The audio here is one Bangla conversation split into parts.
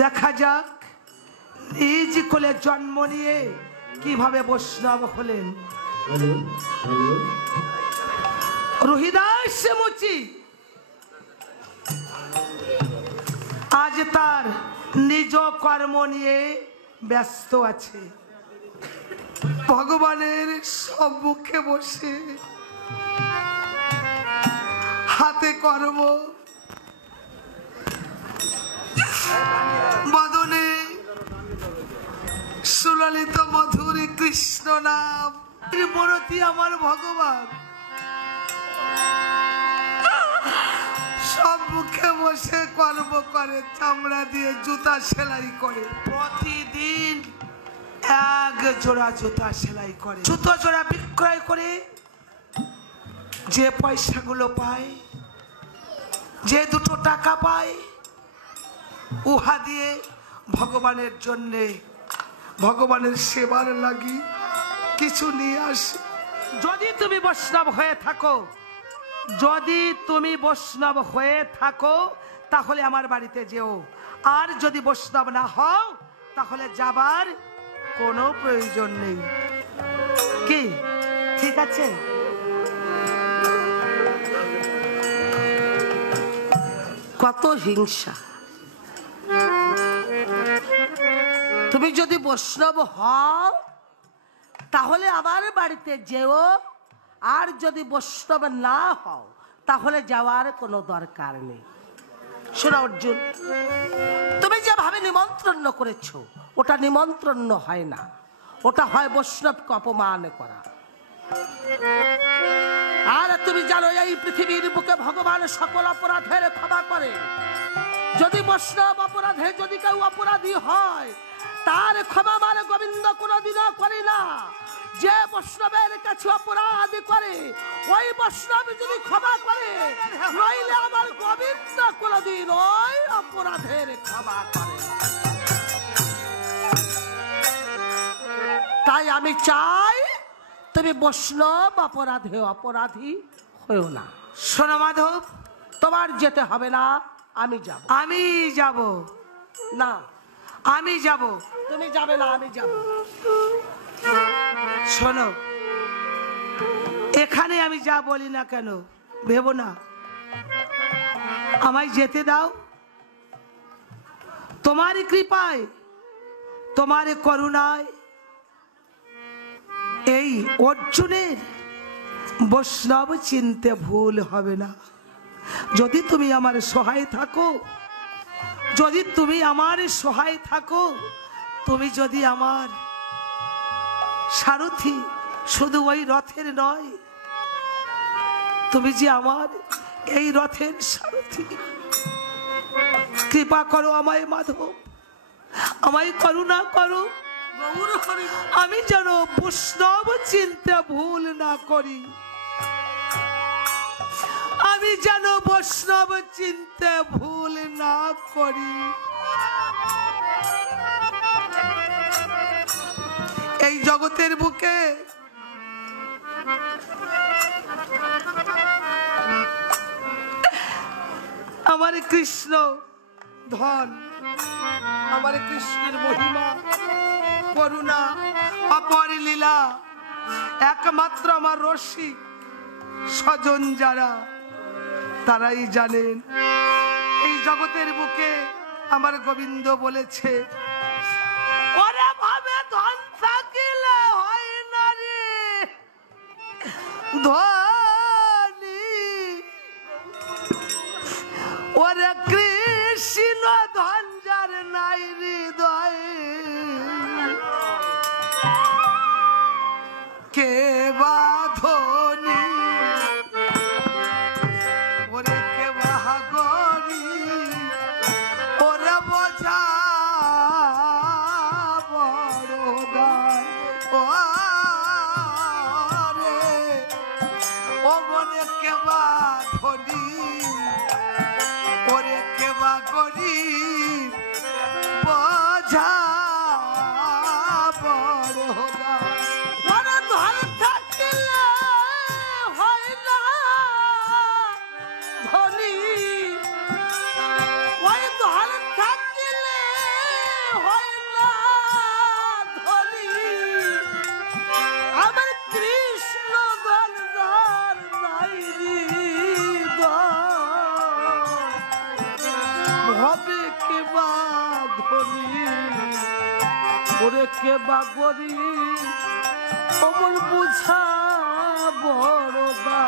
দেখা যাক নিজ কোলে জন্ম নিয়ে কিভাবে বৈষ্ণব হলেন। রোহিদাস মুচি আজ তার নিজ কর্ম নিয়ে ব্যস্ত আছে। ভগবানের সম্মুখে বসে হাতে কর্ম, বদনে সুললিত মধুর কৃষ্ণ নাম। মূর্তি আমার ভগবান সম্মুখে বসে কর্ম করে, চামড়া দিয়ে জুতা সেলাই করে। প্রতিদিন এক জোড়া জুতা সেলাই করে, জুতো জোড়া বিক্রয় করে যে পয়সাগুলো পায়, যে দুটো টাকা পায়, উহা দিয়ে ভগবানের জন্যে, ভগবানের সেবার লাগি কিছু নিয়ে আসে। যদি তুমি বৈষ্ণব হয়ে থাকো, যদি তুমি বৈষ্ণব হয়ে থাকো তাহলে আমার বাড়িতে যেও, আর যদি বৈষ্ণব না হও তাহলে যাবার কোনো প্রয়োজন নেই। কি ঠিক আছে? কত হিংসা! তুমি যদি বৈষ্ণব হও তাহলে আমার বাড়িতে যেও, আর যদি বৈষ্ণব না হও তাহলে যাওয়ার কোনো দরকার নেই। শোনো অর্জুন, তুমি যেভাবে নিমন্ত্রণ করেছো ওটা নিমন্ত্রণ হয় না, ওটা হয় বৈষ্ণবকে অপমান করা। আর তুমি জানো এই পৃথিবীর বুকে ভগবান সকল অপরাধের ক্ষমা করে। যদি বৈষ্ণব অপরাধে যদি কেউ অপরাধী হয় তার ক্ষমা আমার গোবিন্দ কোনোদিনও করে না। যে বৈষ্ণবের কাছে অপরাধ করে ওই বৈষ্ণব যদি ক্ষমা করে, নইলে আমার গোবিন্দ কোনোদিন ওই অপরাধের ক্ষমা করে। তাই আমি চাই তুমি বৈষ্ণব অপরাধে অপরাধী হয়েও না। শোনো মাধব, তোমার যেতে হবে না, আমি যাব। আমি যাব না, আমি যাব। তুমি যাবে না, আমি যাব। শোনো, এখানে আমি যা বলি না কেন ভেবো না, আমায় যেতে দাও। তোমারই কৃপায়, তোমার করুণায় এই অর্জুনের বৈষ্ণব চিনতে ভুল হবে না। যদি তুমি আমার সহায় থাকো, যদি তুমি আমার সহায় থাকো, তুমি যদি আমার সারথি, শুধু ওই রথের নয়, তুমি যে আমার এই রথের সারথি, কৃপা করো আমায় মাধব, আমায় করুণা করো। আমি যেন বৈষ্ণব চিনতে ভুল না করি, আমি যেন বৈষ্ণব চিনতে ভুল না করি। এই জগতের বুকে আমার কৃষ্ণ ধন, আমার কৃষ্ণের মহিমা, করুণা, অপর লীলা একমাত্র আমার রসিক স্বজন যারা, তারাই জানেন। এই জগতের বুকে আমার গোবিন্দ বলেছে, ওরে ভাবে ধন থাকিলে হয় না রে ধনী, ওরে কৃষ্ণ ধন যার নাই হৃদয়, কে বা ধনী, ওরে কে বা গরিব, ওরে বোঝা বড় দায়, ও রে ধনী ওরে কে বা গরিব অমর বুঝা বড়দা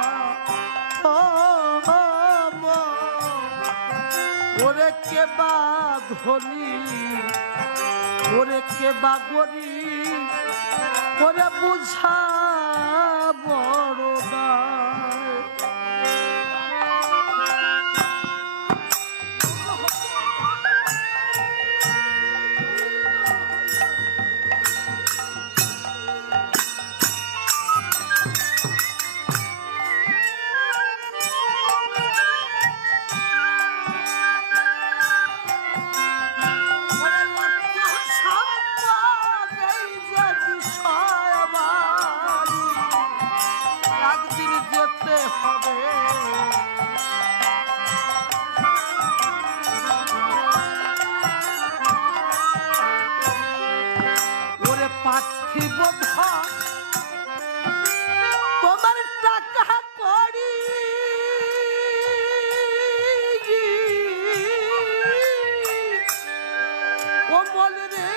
ওরে কে বা ধনী ওরে কে বা গরিব ওরে বুঝা বড়দা পার্থিব তোমার টাকা করি কোমল রে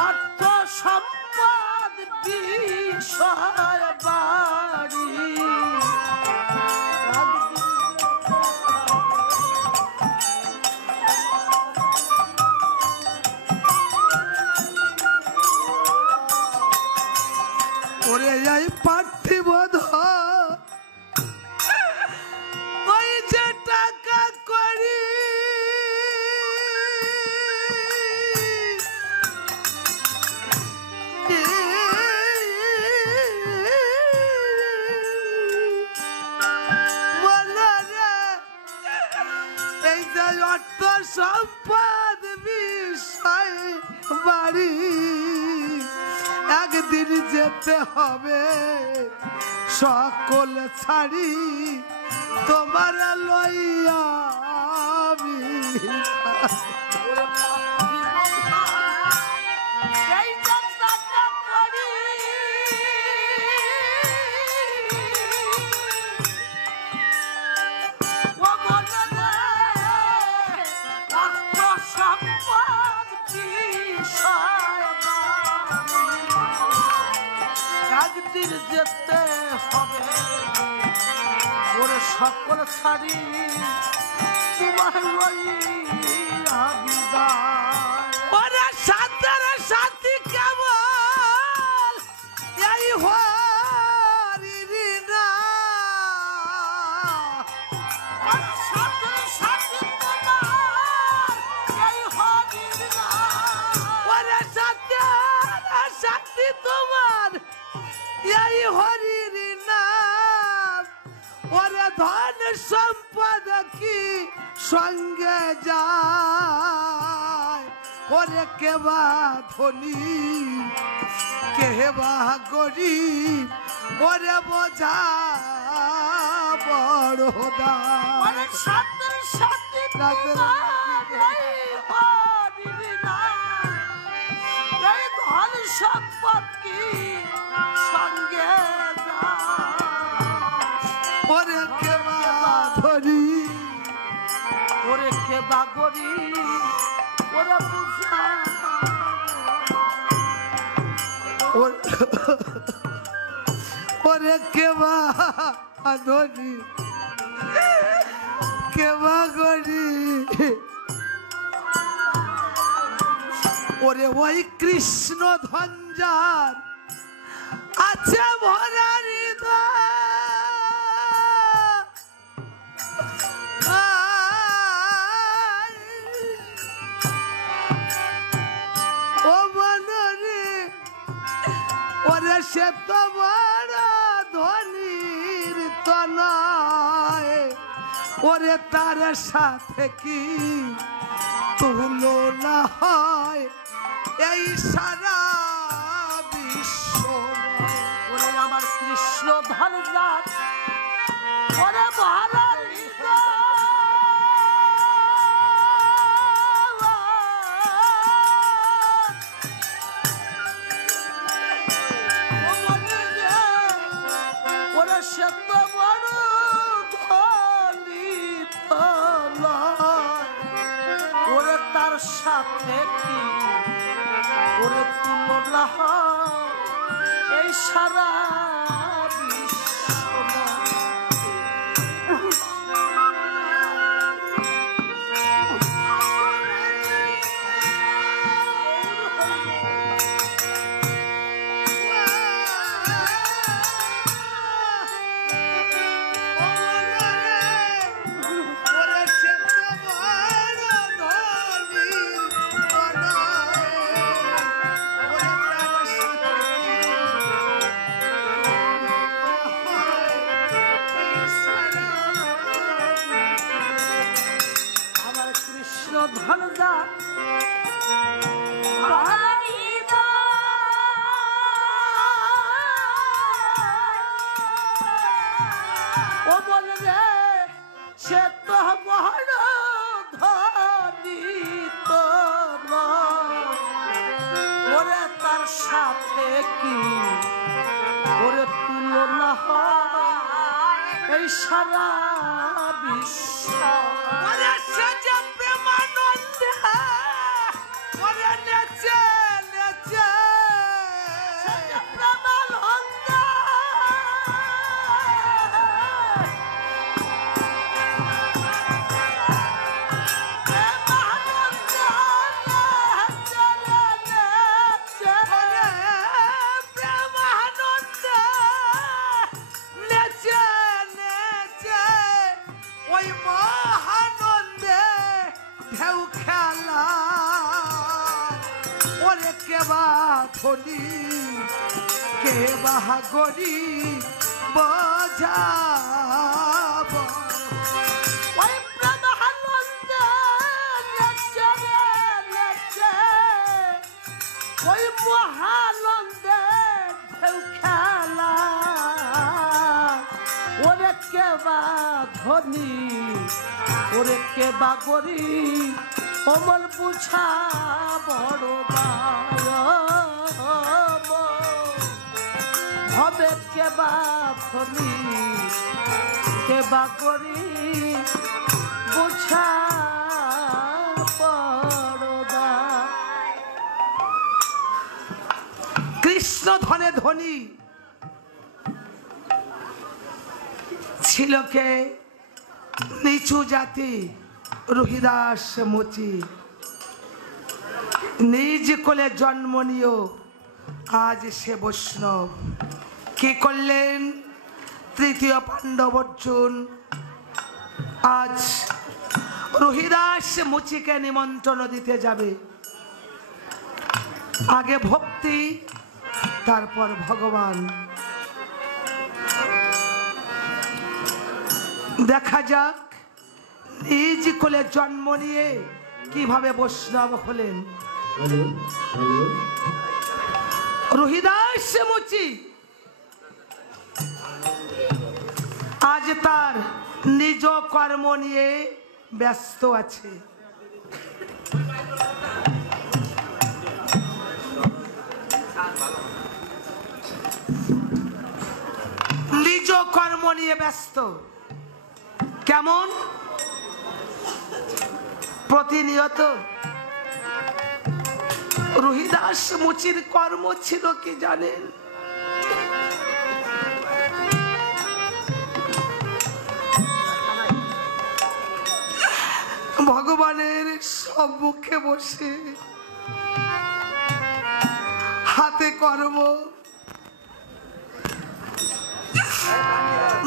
অর্থ সম্পদ বিষয় বাড়ি ওরে যাই পার্থিব ওই যে টাকা করি এই যে অর্থ সম্পদ বিষয় বাড়ি একদিন যেতে হবে সকল ছাড়ি তোমার লইয়া আমি একদিন যেতে হবে ওরে সকল ছাড়ি তোমার লইয়া বিদায় ওরে সাথের সাথী কেবল এই হরি না সাথের সাথী তোমার এই হরি না ওরে সাথের সাথী তোমার এই হরির নাম ওরে ধন সম্পদ কি সঙ্গে যায় ওরে কেবা ধনী কেবা গরিব ওরে বোঝা বড়দা ওরে সাথের সাথী তোমার এই হরির নাম এই ধন সম্পদ কি সঙ্গে ওরে কেবা ধনী ওরে কেবা গরিব ওরে বুঝা ওরে কেবা ধনী কেবা গরিব ওরে ওই কৃষ্ণ ধঞ্জার আছে ভরা ও মনরে ওরে সে তোমার ধনির তনয় ওরে তার সাথে কি তুলনা হয় এই সারা বিশ্ব ওরে আমার কৃষ্ণ ধনজাত ওরে মহারাজ ওরে সে তো বড় ধনী ওরে তার তার সাথে কি ওরে তুলনা এই সারা সাথে কি ওরে তুলনা এই সারা বিশ্ব প্রেমানন্দে ওরে নেচে নেচে প্রেমানন্দে ধনী কে বাহাগরি বজাব ওই প্রেমানন্দে নেচে নেচে ওই মহানন্দে ঢেউ খেলা ওরে কে বা ধনী ওরে কে বা গরিব অমল বুঝা বড় হবে কে বা ধনী কে বা গরিব বুঝা বড়। কৃষ্ণ ধনে ধনী ছিল কে নিচু জাতি রহিদাস মুচি নিজ কোলে জন্ম নিও আজ সে বৈষ্ণব কি করলেন তৃতীয় পাণ্ডব অর্জুন আজ রহিদাস মুচিকে নিমন্ত্রণ দিতে যাবে আগে ভক্তি তারপর ভগবান দেখা যাক নিজ কোলে জন্ম নিয়ে কিভাবে বৈষ্ণব হলেন রহিদাস মুচি আজ তার নিজ কর্ম নিয়ে ব্যস্ত আছে নিজ কর্ম নিয়ে ব্যস্ত কেমন প্রতিনিয়ত রহিদাস মুচির কর্ম ছিল কি জানেন ভগবানের সম্মুখে বসে হাতে কর্ম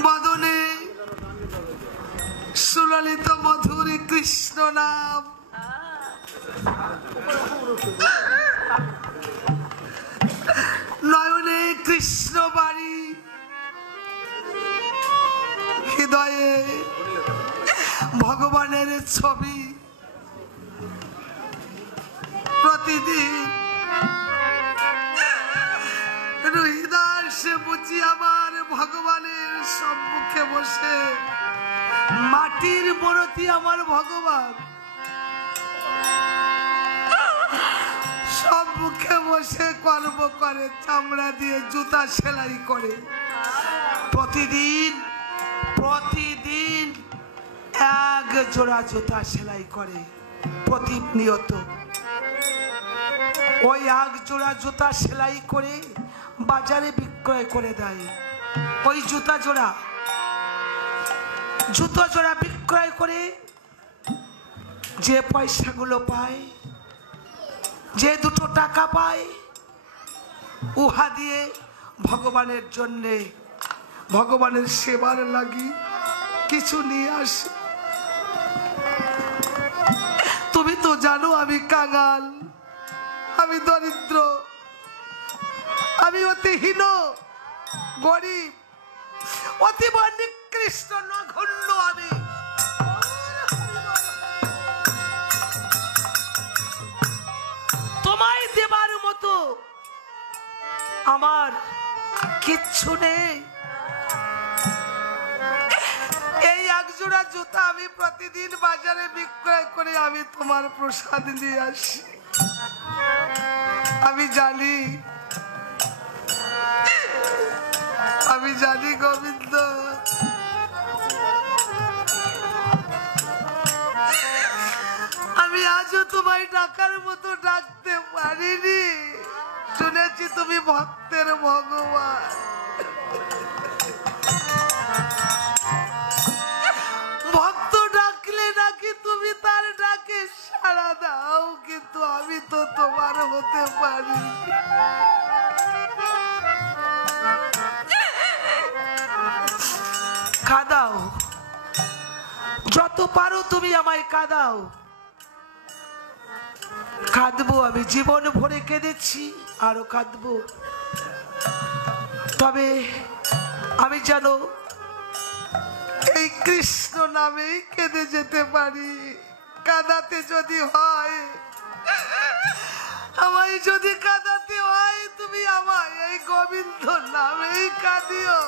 বদনে সুললিত মধুর কৃষ্ণ নাম নয়নে কৃষ্ণ বাড়ি হৃদয়ে ভগবানের ছবি প্রতিদিন রহিদাস বুঝি আমার ভগবানের সম্মুখে বসে মাটির মূর্তি আমার ভগবান সম্মুখে বসে কর্ম করে চামড়া দিয়ে জুতা সেলাই করে প্রতিদিন প্রতিদিন এক জোড়া জুতা সেলাই করে প্রতিনিয়ত ওই এক জোড়া জুতা সেলাই করে বাজারে বিক্রয় করে দেয়। ওই জুতো জোড়া বিক্রয় করে যে পয়সাগুলো পায়, যে দুটো টাকা পায়, উহা দিয়ে ভগবানের জন্যে, ভগবানের সেবার লাগি কিছু নিয়ে আসে। তুমি তো জানো আমি কাঙাল, আমি দরিদ্র, আমি অতি হীন, গরিব, অতীব নিকৃষ্ট, নগণ্য। আমি তোমায় দেবার মতো আমার কিচ্ছু নেই। এই একজোড়া জুতা আমি প্রতিদিন বাজারে বিক্রয় করে আমি তোমার প্রসাদ নিয়ে আসি। আমি জানি গোবিন্দ, আমি আজও তোমায় ডাকার মতো ডাকতে পারিনি। শুনেছি তুমি ভক্তের ভগবান, ভক্ত ডাকলে নাকি তুমি তার ডাকে সাড়া দাও, কিন্তু আমি তো তোমার হতে পারি। কাঁদাও, যত পারো তুমি আমায় কাঁদাও। কাঁদবো, আমি জীবন ভরে কেঁদেছি, আরো কাঁদবো। তবে আমি জানো এই কৃষ্ণ নামেই কেঁদে যেতে পারি। কাঁদাতে যদি হয়, আমায় যদি কাঁদাতে হয়, তুমি আমায় এই গোবিন্দ নামেই কাঁদিও।